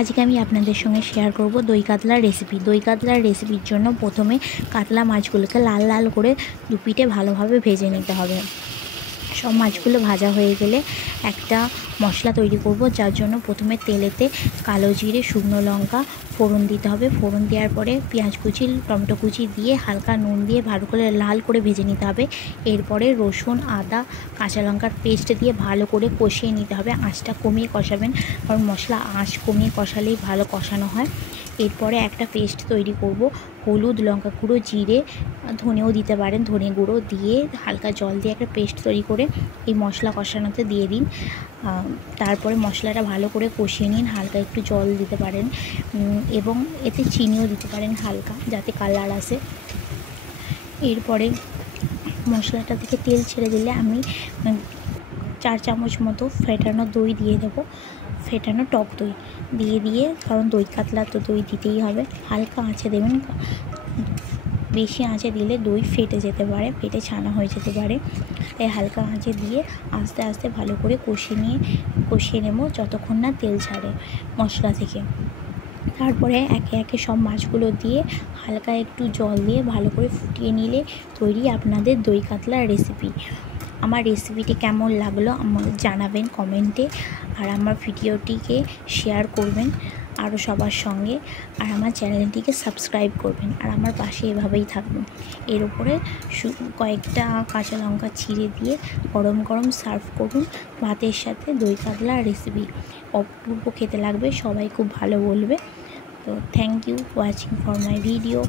আজকে আমি আপনাদের সঙ্গে শেয়ার করব দই কাতলার রেসিপি। দই কাতলার রেসিপির জন্য প্রথমে কাতলা মাছগুলোকে লাল লাল করে দুপিঠে ভালোভাবে ভেজে নিতে হবে। সব মাছগুলো ভাজা হয়ে গেলে একটা মশলা তৈরি করব, যার জন্য প্রথমে তেলেতে কালো জিরে, শুকনো লঙ্কা ফোড়ন দিতে হবে। ফোড়ন দেওয়ার পরে পেঁয়াজ কুচি, টমেটো কুচি দিয়ে হালকা নুন দিয়ে ভালো করে লাল করে ভেজে নিতে হবে। এরপরে রসুন, আদা, কাঁচা লঙ্কার পেস্ট দিয়ে ভালো করে কষিয়ে নিতে হবে। আঁচটা কমিয়ে কষাবেন, কারণ মশলা আঁচ কমিয়ে কষালেই ভালো কষানো হয়। এরপরে একটা পেস্ট তৈরি করব, হলুদ, লঙ্কা গুঁড়ো, জিরে, ধনেও দিতে পারেন, ধনে গুঁড়ো দিয়ে হালকা জল দিয়ে একটা পেস্ট তৈরি করে এই মশলা কষানোতে দিয়ে দিন। তারপরে মশলাটা ভালো করে কষিয়ে নিন, হালকা একটু জল দিতে পারেন এবং এতে চিনিও দিতে পারেন হালকা, যাতে কালার আসে। এরপরে মশলাটা থেকে তেল ছেড়ে দিলে আমি 4 চামচ মতো ফেটানো দই দিয়ে দেবো, ফেটানো টক দই দিয়ে কারণ দই কাতলা তো দই দিতেই হবে। হালকা আঁচে দেবেন, বেশি আঁচে দিলে দই ফেটে যেতে পারে, ফেটে ছানা হয়ে যেতে পারে। তাই হালকা আঁচে দিয়ে আস্তে আস্তে ভালো করে কষিয়ে নেব যতক্ষণ না তেল ছাড়ে মশলা থেকে। তারপরে একে একে সব মাছগুলো দিয়ে হালকা একটু জল দিয়ে ভালো করে ফুটিয়ে নিলে তৈরি আপনাদের দই কাতলার রেসিপি। আমার রেসিপিটি কেমন লাগলো আমাকে জানাবেন কমেন্টে, আর আমার ভিডিওটিকে শেয়ার করবেন আরও সবার সঙ্গে, আর আমার চ্যানেলটিকে সাবস্ক্রাইব করবেন, আর আমার পাশে এভাবেই থাকবেন। এর উপরে কয়েকটা কাঁচা লঙ্কা ছিঁড়ে দিয়ে গরম গরম সার্ভ করুন ভাতের সাথে। দই কাতলার রেসিপি অপূর্ব খেতে লাগবে, সবাই খুব ভালো বলবে। তো thank you watching for my video.